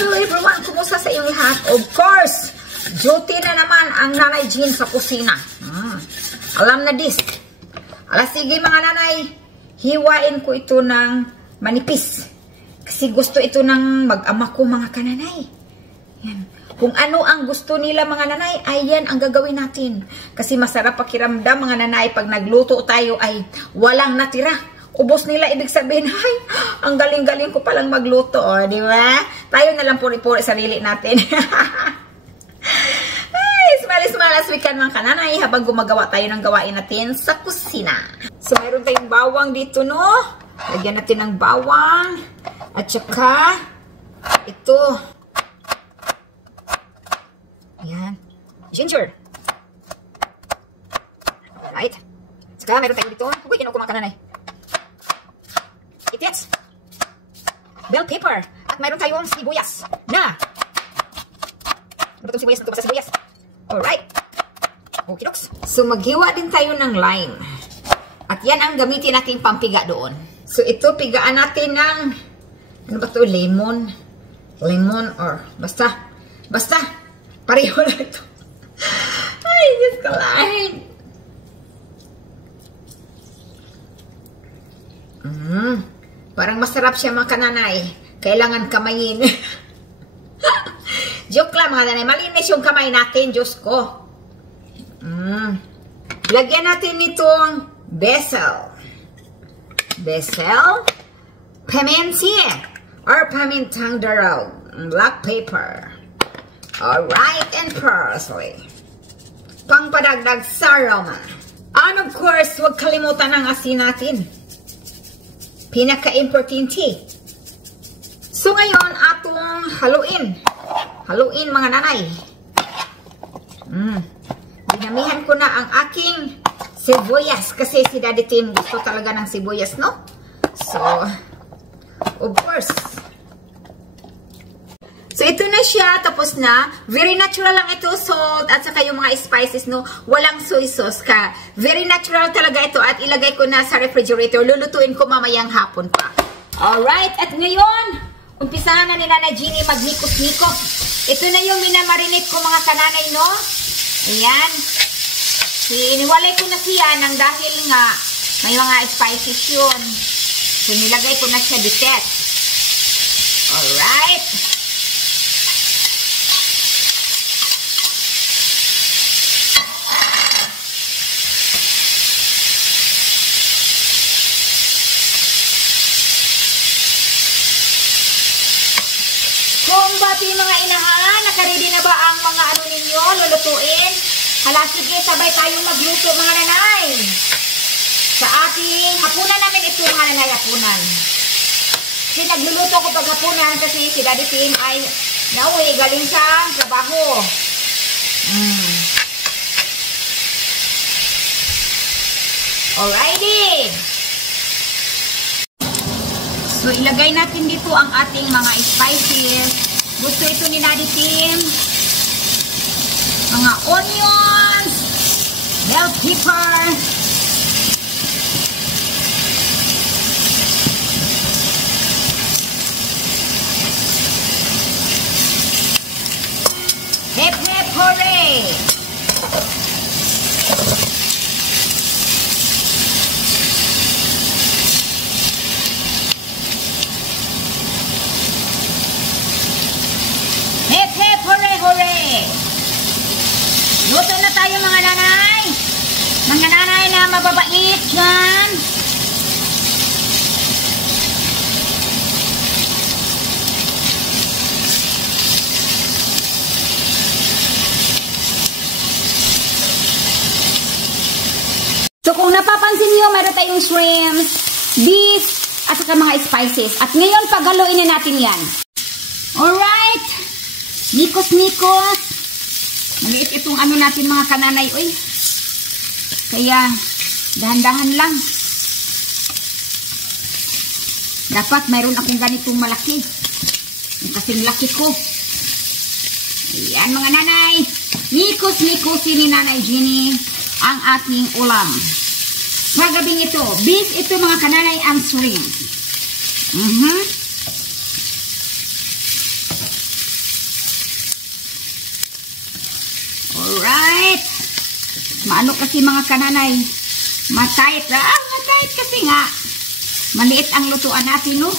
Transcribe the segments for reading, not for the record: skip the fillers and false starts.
Hello everyone! Kumusta sa inyong lahat? Of course, duty na naman ang Nanay Jean sa kusina. Alam na this. Sige mga nanay, hiwain ko ito ng manipis. Kasi gusto ito ng mag-ama ko mga kananay. Yan. Kung ano ang gusto nila mga nanay, ay yan ang gagawin natin. Kasi masarap pakiramdam mga nanay pag nagluto tayo ay walang natira. Ubos nila, ibig sabihin, ay, ang galing-galing ko palang magluto, di ba? Tayo na lang puri-puri sarili natin. Ay, smile as we can mga kananay habang gumagawa tayo ng gawain natin sa kusina. So, mayroon tayong bawang dito, no? Lagyan natin ng bawang. At saka, ito. Ayan. Ginger. Alright. Saka, mayroon tayong dito. Uy, kinuha ko mga kananay. Itis. Bell pepper. At mayroon tayong sibuyas. Na. Ano itong sibuyas na ito? Basta sibuyas. Alright. Okay, doks. So, maghiwa din tayo ng lime. At yan ang gamitin natin pampiga doon. So, ito, pigaan natin ng, ano ba ito? Lemon. Lemon or, basta, pareho na ito. Ay, Diyos ko lang. Parang masarap siya mga kananay. Kailangan kamayin. Joke lang mga kananay. Malinis yung kamay natin, Diyos ko. Lagyan natin nitong basil. Basil. Pimenti. Or pamintang darog. Black pepper. Alright, and parsley. Pangpadagdag sa aroma. And of course, huwag kalimutan ang asin natin. Pinaka-importante. So ngayon, atong haluin. Haluin mga nanay. Dinamihan ko na ang aking sibuyas. Kasi si Daddy Tim gusto talaga ng sibuyas, no? So, of course. So, ito na siya. Tapos na. Very natural lang ito. Salt at saka yung mga spices, no? Walang soy sauce ka. Very natural talaga ito. At ilagay ko na sa refrigerator. Lulutuin ko mamayang hapon pa. Alright. At ngayon, umpisahan na ni Nanay Jeannie magnikos-nikos. Ito na yung minamarinate ko mga kananay, no? Ayan. Iniwalay ko na siya nang dahil nga may mga spices yun. So, nilagay ko na siya bitet. Alright. Kumbati mga inahan, nakaredy na ba ang mga ano ninyo, lulutuin? Hala, sige, sabay tayong magluto mga nanay. Sa ating hapunan namin ito mga nanay, hapunan. Kasi nagluluto ko pag hapunan kasi si Daddy Tim ay nauwi galing sa trabaho. Alrighty. So, ilagay natin dito ang ating mga spices. Gusto ito ni Daddy Tim. Mga onions, bell pepper, hooray! Luto na tayo mga nanay. Mga nanay na mababait dyan. So kung napapansin nyo, mayroon tayong shrimps, beef, at saka mga spices. At ngayon, paghaluin na natin yan. Alright. Nikos-nikos. Maliit itong ano natin mga kananay, uy. Kaya, dahan-dahan lang. Dapat mayroon akong ganitong malaki. Yung kasing laki ko. Ayan mga nanay. Nikos-nikosin ni Nanay Jeannie ang ating ulam. Sa gabing ito, beef ito mga kananay ang shrimp. Maano kasi mga kananay. Matayit. Matayit kasi nga. Maliit ang lutuan natin, no?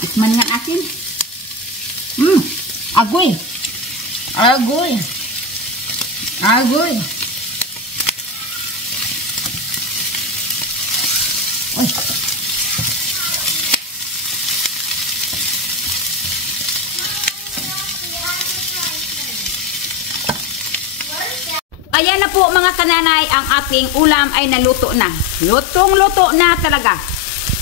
Tikman nga natin. Agoy. Agoy. Agoy. Uy. Ayan na po mga kananay, ang ating ulam ay naluto na. Lutong-luto na talaga.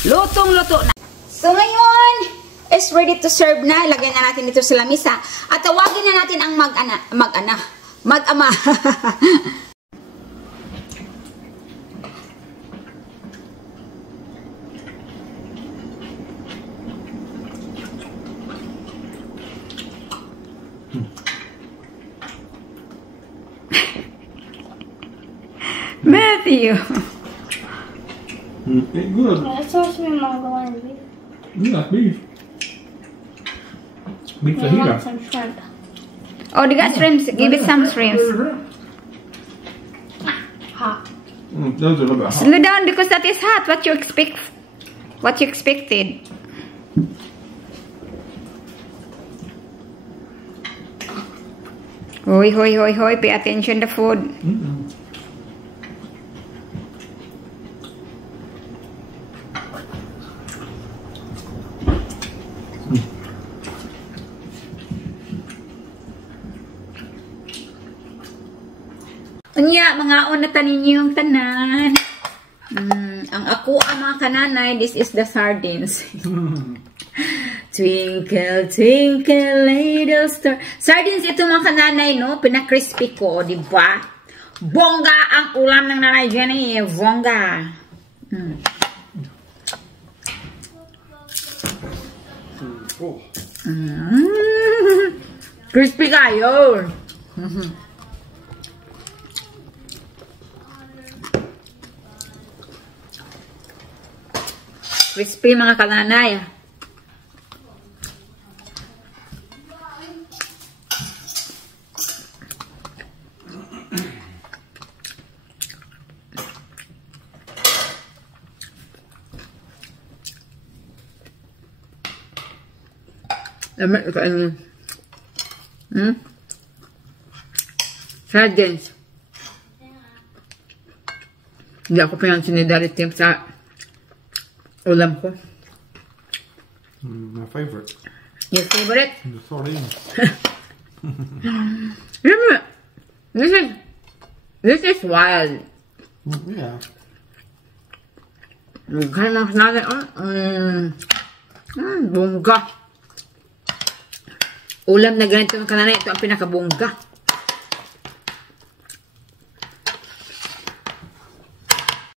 Lutong-luto na. So ngayon, is ready to serve na. Ilagay na natin ito sa lamisa. At tawagin na natin ang mag-ama. Matthew. It's good. It's supposed to be Mongolian beef. Yeah, beef. Beef We fajita. want some shrimp. Oh, they got shrimps. Give it some shrimps. Hot. Those are a little bit hot. Slow down because that is hot. What you expect? What you expected? Hoy, hoy, hoy, hoy. Pay attention to food. Unya, mga unatan ninyo yung tanan. Ang ako, ang mga kananay, this is the sardines. Twinkle, twinkle, little star. Sardines ito mga kananay, no? Pina-crispy ko, di ba? Bongga ang ulam ng nanay Jenny. Bongga. Crispy kayo. Crispy mga kananay. Lamig ka niyo. Sardines. Hindi ako pinansinidality sa ulam ko. My favorite. Your favorite? The sardines. This is wild. Yeah. Ganun natin. Bongga. Ulam na ganito ng kananay. Ito ang pinakabongga.